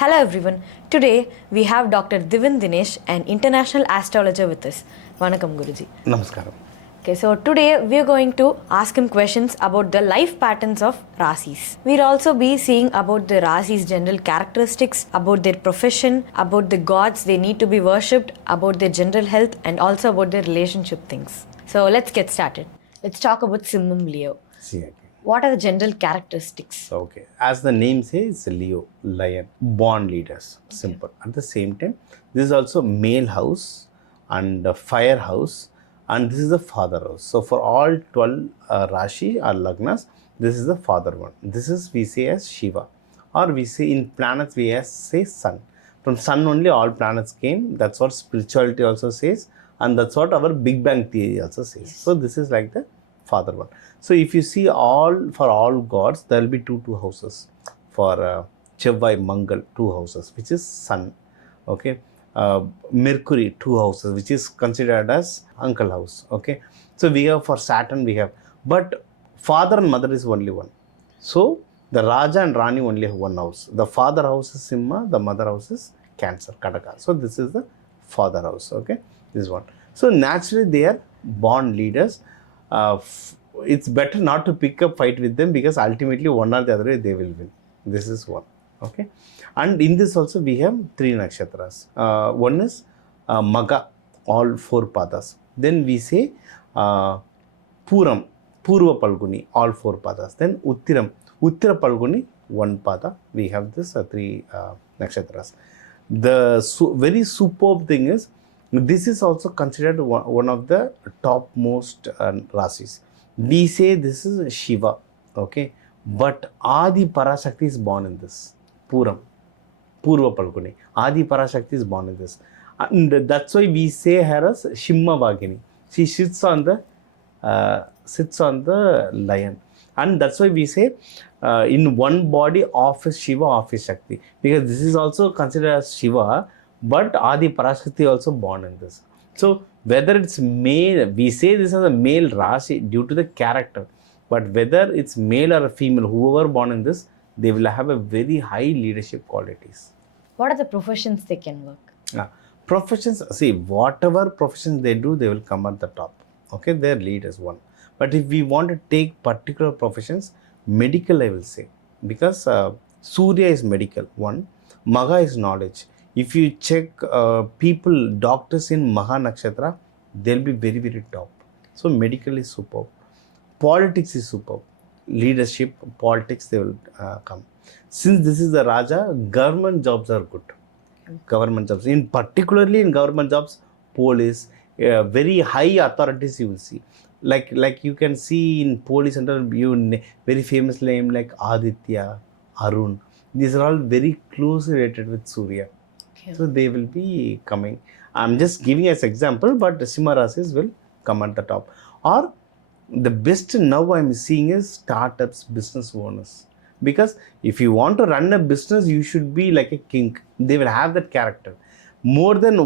Hello everyone. Today we have Dr. Divin Dinesh, an international astrologer with us. Vanakkam Guruji. Namaskaram. Okay, so today we are going to ask him questions about the life patterns of Rasis. We'll also be seeing about the Rasis' general characteristics, about their profession, about the gods they need to be worshipped, about their general health, and also about their relationship things. So let's get started. Let's talk about Simmum Leo. See again. What are the general characteristics? Okay. As the name says, Leo, lion, born leaders. Simple. At the same time, this is also male house and fire house, and this is the father house. So for all 12 Rashi or Lagnas, this is the father one. This is we say as Shiva, or we say in planets we say Sun. From Sun only all planets came. That's what spirituality also says, and that's what our Big Bang theory also says. So this is like the father one. So if you see for all gods, there will be two houses. For Chevai, Mangal, 2 houses, which is Sun. Okay. Mercury, 2 houses, which is considered as uncle house. Okay. So we have for Saturn, we have, but father and mother is only one. So the Raja and Rani only have one house. The father house is Simha, the mother house is Cancer, Kataka. So this is the father house. Okay. This one. So naturally they are born leaders. It's better not to pick a fight with them, because ultimately one or the other way they will win. This is one. Okay. And in this also we have 3 nakshatras. One is Maga, all 4 padas. Then we say Puram, Purva Palguni, all 4 padas. Then Uttiram, Uttara Palguni, 1 pada. We have this 3 nakshatras. The very superb thing is, this is also considered one of the topmost Rasis. We say this is Shiva, okay, but Adi Parashakti is born in this, Puram, Purva Palguni. Adi Parashakti is born in this. And that's why we say her as Shimma Vagini. She sits on the lion. And that's why we say in one body of is Shiva, of is Shakti. Because this is also considered as Shiva, but Adi Parashakti also born in this. So whether it's male, we say this as a male Rashi due to the character, but whether it's male or a female, whoever born in this, they will have a very high leadership qualities. What are the professions they can work? Professions, see, whatever professions they do, they will come at the top. Okay, their lead is one. But if we want to take particular professions, medical I will say, because Surya is medical, one, Maga is knowledge. If you check people, doctors in Maha Nakshatra, they'll be very, very top. So medical is superb. Politics is superb. Leadership, politics, they will come. Since this is the Raja, government jobs are good. Government jobs, particularly in government jobs, police, very high authorities you will see. Like you can see in police under very famous name like Aditya, Arun. These are all very closely related with Surya. So they will be coming. I'm just giving as example, but the Simha Rasis will come at the top. Or the best now I'm seeing is startups, business owners. Because if you want to run a business, you should be like a king. They will have that character. More than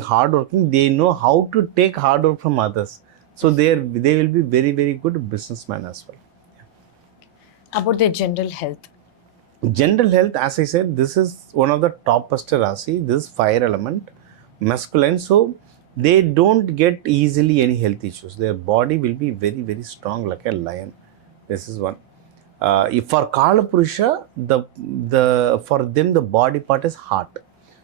hard working, they know how to take hard work from others. So they will be very, very good businessmen as well. Yeah. About their general health. General health, as I said, this is one of the topest Rasi. This is fire element, masculine. So they don't get easily any health issues. Their body will be very, very strong like a lion. This is one. If for Kala Purusha, for them the body part is heart.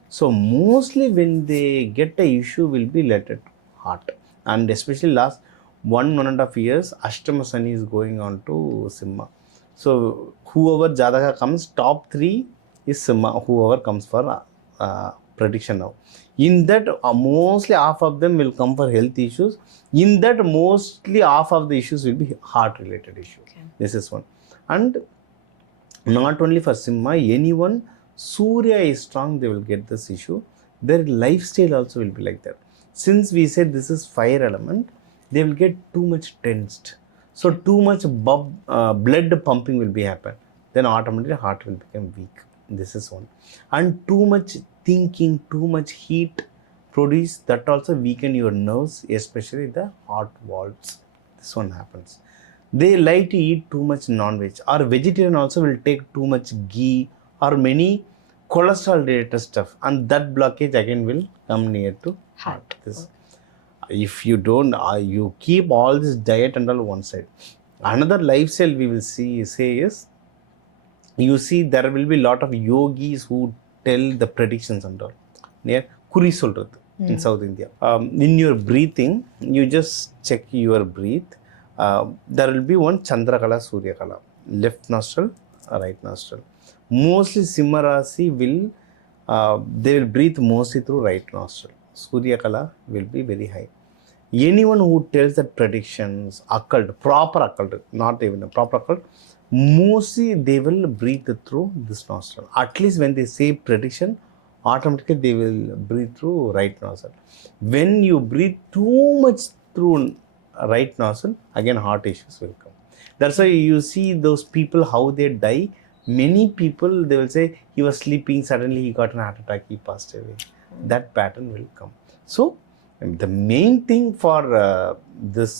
So mostly when they get a issue will be related to heart. And especially last 1.5 years, Ashtama Sani is going on to Simha. So whoever Jataka comes, top 3 is Simha, whoever comes for prediction now. In that, mostly half of them will come for health issues. In that, mostly half of the issues will be heart related issues. Okay. This is one. And not only for Simha, anyone, Surya is strong, they will get this issue. Their lifestyle also will be like that. Since we said this is fire element, they will get too much tensed. So too much blood pumping will be happen. Then automatically heart will become weak. This is one. And too much thinking, too much heat produce, that also weaken your nerves, especially the heart valves. This one happens. They like to eat too much non-veg, or vegetarian also will take too much ghee or many cholesterol related stuff, and that blockage again will come near to heart. This, if you don't, you keep all this diet and all one side. Another lifestyle we will say is, you see there will be a lot of yogis who tell the predictions and all. Near Kuri solradhu in South India. In your breathing, you just check your breath. There will be one Chandrakala, Suryakala, left nostril, right nostril. Mostly Simha Rasi will, they will breathe mostly through right nostril. Suryakala will be very high. Anyone who tells that predictions, occult, proper occult, not even a proper occult, mostly they will breathe through this nostril. At least when they say prediction, automatically they will breathe through right nostril. When you breathe too much through right nostril, again heart issues will come. That's why you see those people, how they die. Many people, they will say he was sleeping, suddenly he got an heart attack, he passed away. That pattern will come. So the main thing for this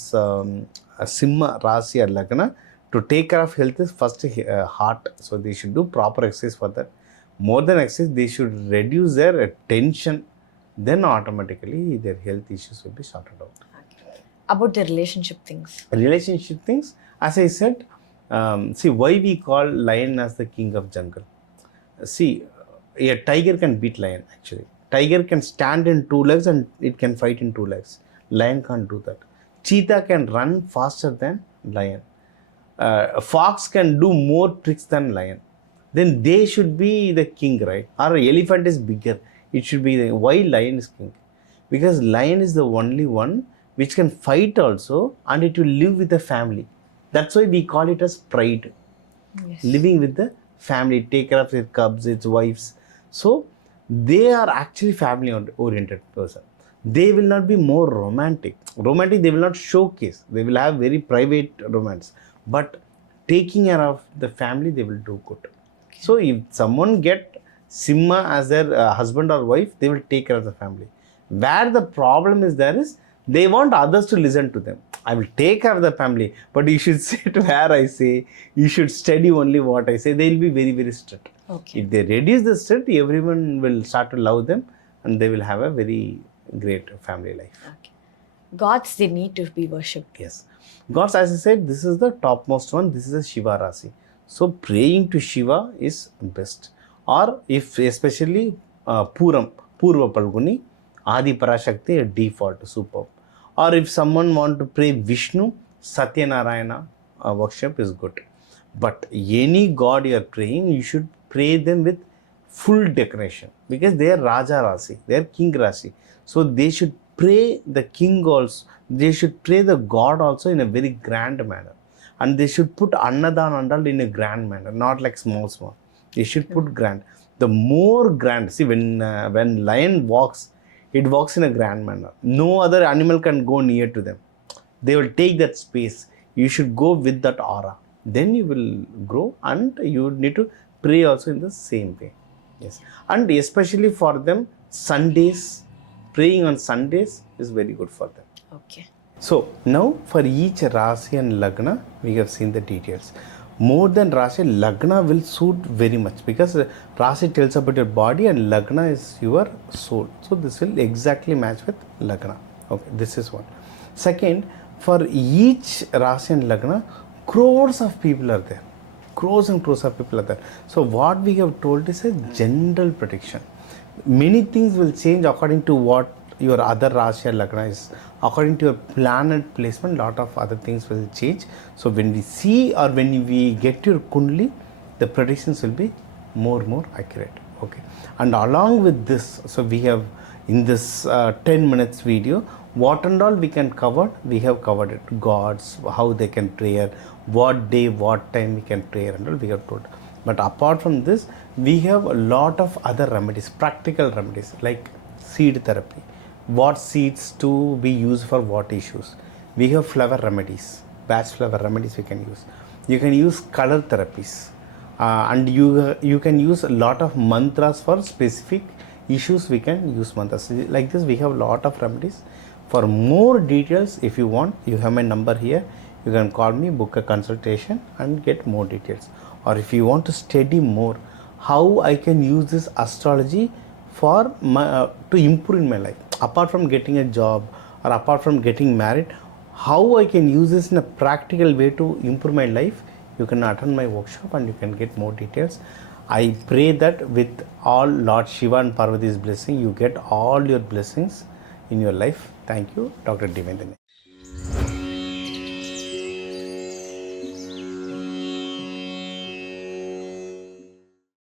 Simha Rasi or Lagna to take care of health is first heart. So they should do proper exercise for that. More than exercise, they should reduce their tension. Then automatically their health issues will be sorted out. About the relationship things. Relationship things, as I said, see why we call lion as the king of jungle. See, a tiger can beat lion actually. Tiger can stand in two legs and it can fight in two legs. Lion can't do that. Cheetah can run faster than lion. Fox can do more tricks than lion. Then they should be the king, right? Or elephant is bigger. It should be the, why lion is king? Because lion is the only one which can fight also, and it will live with the family. That's why we call it as pride. Yes. Living with the family, take care of its cubs, its wives. So they are actually family oriented person. They will not be more romantic. Romantic, they will not showcase. They will have very private romance. But taking care of the family, they will do good. Okay. So if someone get Simha as their husband or wife, they will take care of the family. Where the problem is there is, they want others to listen to them. I will take care of the family, but you should sit where I say, you should study only what I say. They will be very, very strict. Okay. If they reduce the strict, everyone will start to love them and they will have a very great family life. Okay. Gods, they need to be worshipped. Yes. Gods, as I said, this is the topmost one. This is a Shiva Rasi. So praying to Shiva is best. Or if especially Purva Palguni, Adi Parashakti, a default, superb. Or if someone want to pray Vishnu, Satyanarayana worship is good. But any god you are praying, you should pray them with full decoration, because they are Raja Rasi, they are King Rasi. So they should pray the king also, they should pray the god also in a very grand manner. And they should put Annadan and all in a grand manner, not like small. They should put grand. The more grand, see when lion walks, it walks in a grand manner. No other animal can go near to them. They will take that space. You should go with that aura. Then you will grow, and you need to pray also in the same way. Yes. And especially for them, Sundays, praying on Sundays is very good for them. Okay. So now for each Rasi and Lagna, we have seen the details. More than Rasi, Lagna will suit very much, because Rasi tells about your body and Lagna is your soul. So this will exactly match with Lagna. Okay, this is one. Second, for each Rasi and Lagna, crores of people are there. Crores and crores of people are there. So what we have told is a general prediction. Many things will change according to what your other Rasi or Lagna is. According to your planet placement, lot of other things will change. So when we see or when we get your Kundali, the predictions will be more accurate. Okay. And along with this, so we have in this 10 minutes video, what and all we can cover, we have covered it. Gods, how they can pray, what day, what time we can pray, and all we have told. But apart from this, we have a lot of other remedies, practical remedies, like seed therapy. What seeds to be used for what issues. We have flower remedies, batch flower remedies we can use. You can use color therapies, and you can use a lot of mantras for specific issues. We can use mantras like this. We have a lot of remedies. For more details, if you want, you have my number here. You can call me, book a consultation and get more details. Or if you want to study more how I can use this astrology for to improve in my life. Apart from getting a job or apart from getting married, how I can use this in a practical way to improve my life. You can attend my workshop and you can get more details. I pray that with all Lord Shiva and Parvati's blessing, you get all your blessings in your life. Thank you, Dr. Devendra.